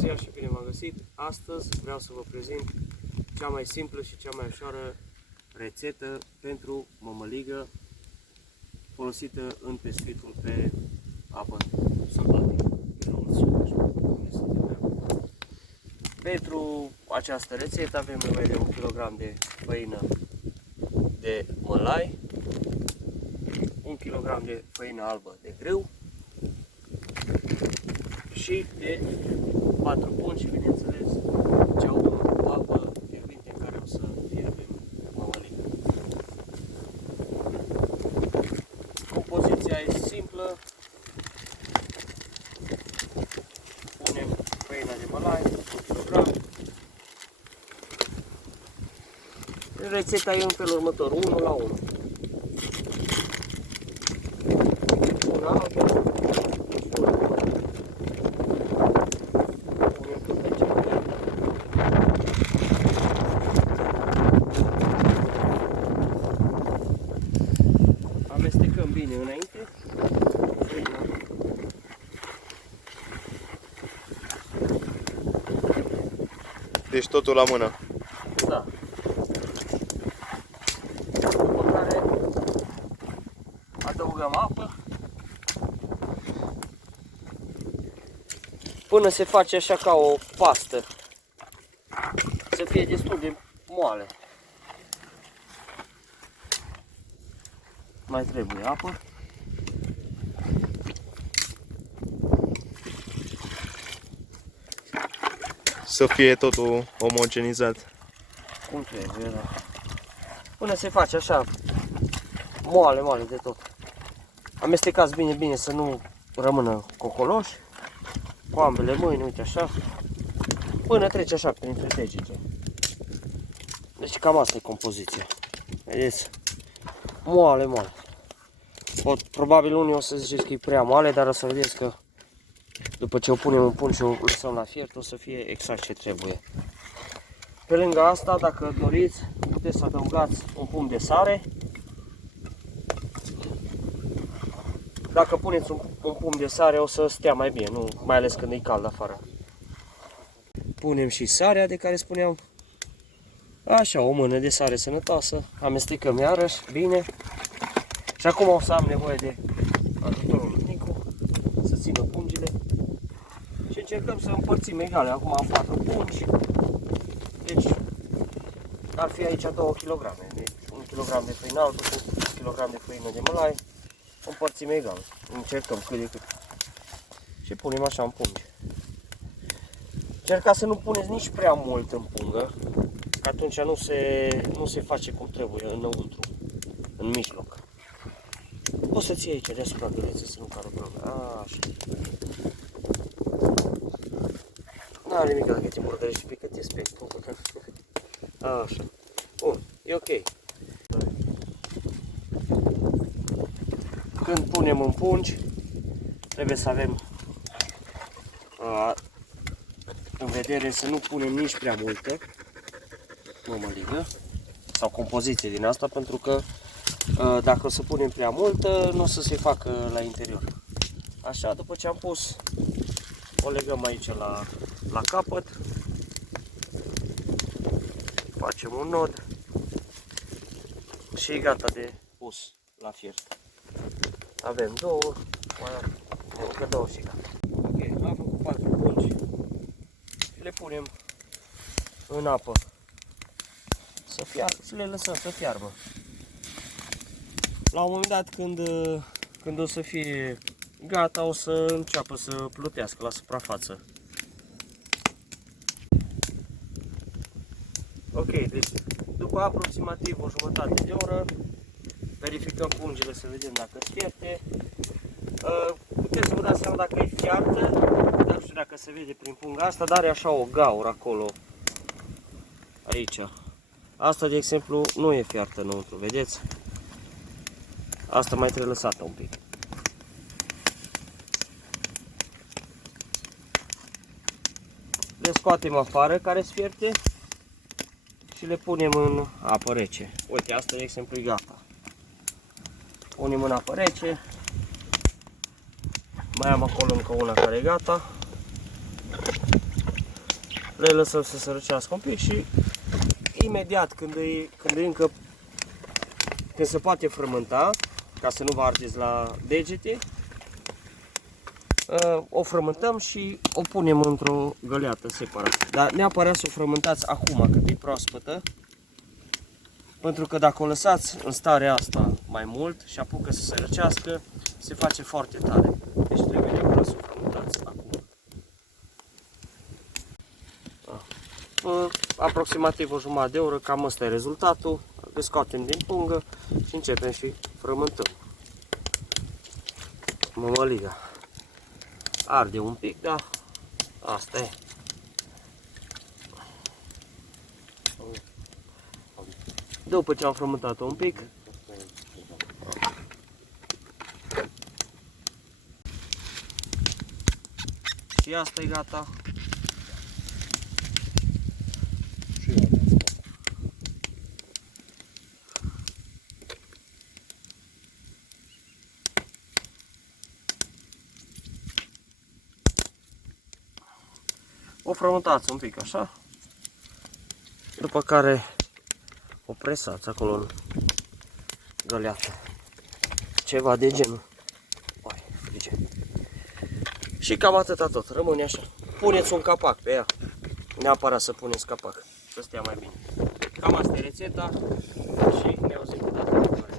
ziua și bine m-am găsit! Astăzi vreau să vă prezint cea mai simplă și cea mai ușoară rețetă pentru mămăligă folosită în pescuitul pe apă sălbatică. Pentru această rețetă avem nevoie de 1 kg de făină de mălai, 1 kg de făină albă de grâu și de 4 pungi și, bineînțeles, ceau de apă fierbinte în care o să fierbem mămăligă. Compoziția e simplă. Punem făina de mălai, 1 kg. Rețeta e în felul următor, 1 la 1. Una albă, amestecăm bine înainte. Deci totul la mână. Da. După care adăugăm apă până se face așa ca o pastă, să fie destul de moale. Mai trebuie apă. Să fie totul omogenizat. Cum trebuie, da. Până se face așa moale, moale de tot. Amestecați bine, bine să nu rămână cocoloși. Cu ambele mâini, uite așa. Până trece așa printre degete. Deci cam asta e compoziția. Vedeți? Moale, moale. Probabil unii o să ziceți că e prea moale, dar o să vedeți că după ce o punem în pun și o lăsăm la fiert, o să fie exact ce trebuie. Pe lângă asta, dacă doriți, puteți să adăugați un pumn de sare. Dacă puneți un pumn de sare, o să stea mai bine, nu, mai ales când e cald afară. Punem și sarea de care spuneam. Așa, o mână de sare sănătoasă. Amestecăm iarăși, bine. Și acum o să am nevoie de ajutorul lui Nicu să țină pungile. Și încercăm să împărțim egale. Acum am 4 pungi. Deci ar fi aici 2 kg. Deci 1 kg de făină albă cu 1 kg de făină de mălai. O împărțim egal. Încercăm cât de cât. Și punem așa în pungi. Încercați să nu puneți nici prea mult în pungă, că atunci nu se face cum trebuie înăuntru, în mijloc. Poți să ții aici deasupra găleței să nu cadă problema. Așa. N-are nimic dacă te murdărești pe cât te speri. Așa. Bun, e ok. Când punem în pungi, trebuie să avem în vedere să nu punem nici prea multă mămăligă sau compoziție din asta, pentru că dacă o să punem prea multă, nu o să se facă la interior. Așa, după ce am pus, o legăm aici la capăt, facem un nod și e gata de pus la fiert. Avem două, mai am încă două și gata. Ok, am făcut 4 pungi și le punem în apă să le lăsăm să fiarbă. La un moment dat, când o să fie gata, o să înceapă să plutească la suprafață. Ok, deci după aproximativ o jumătate de oră verificăm pungile să vedem dacă sunt fierte. Puteți să vă dați seama dacă e fiartă, dar nu știu dacă se vede prin punga asta, dar are așa o gaură acolo, aici. Asta, de exemplu, nu e fiartă înăuntru, vedeți? Asta mai trebuie lăsată un pic. Le scoatem afară care sunt fierte și le punem în apă rece. Uite, asta, de exemplu, e gata. Punem în apă rece. Mai am acolo încă una care e gata. Le lăsăm să se răcească un pic și imediat când se poate frământa, ca să nu vă ardeți la degete, o frământăm și o punem într-o găleată separat. Dar neapărat să o frământați acum, cât e proaspătă, pentru că dacă o lăsați în starea asta mai mult și apucă să se răcească, se face foarte tare. Deci trebuie neapărat să o frământați acum. Aproximativ o jumătate de oră, cam ăsta e rezultatul. Le scoatem din pungă și începem și frământăm. Mămăliga arde un pic, dar asta e. După ce am frământat-o un pic, și asta e gata. O frământați un pic așa, după care o presați acolo în găleată, ceva de genul. Oai, frige. Și cam atâta tot, rămâne așa. Puneți un capac pe ea, neapărat să puneți capac, să stea mai bine. Cam asta e rețeta și ne auzim cu data viitoare.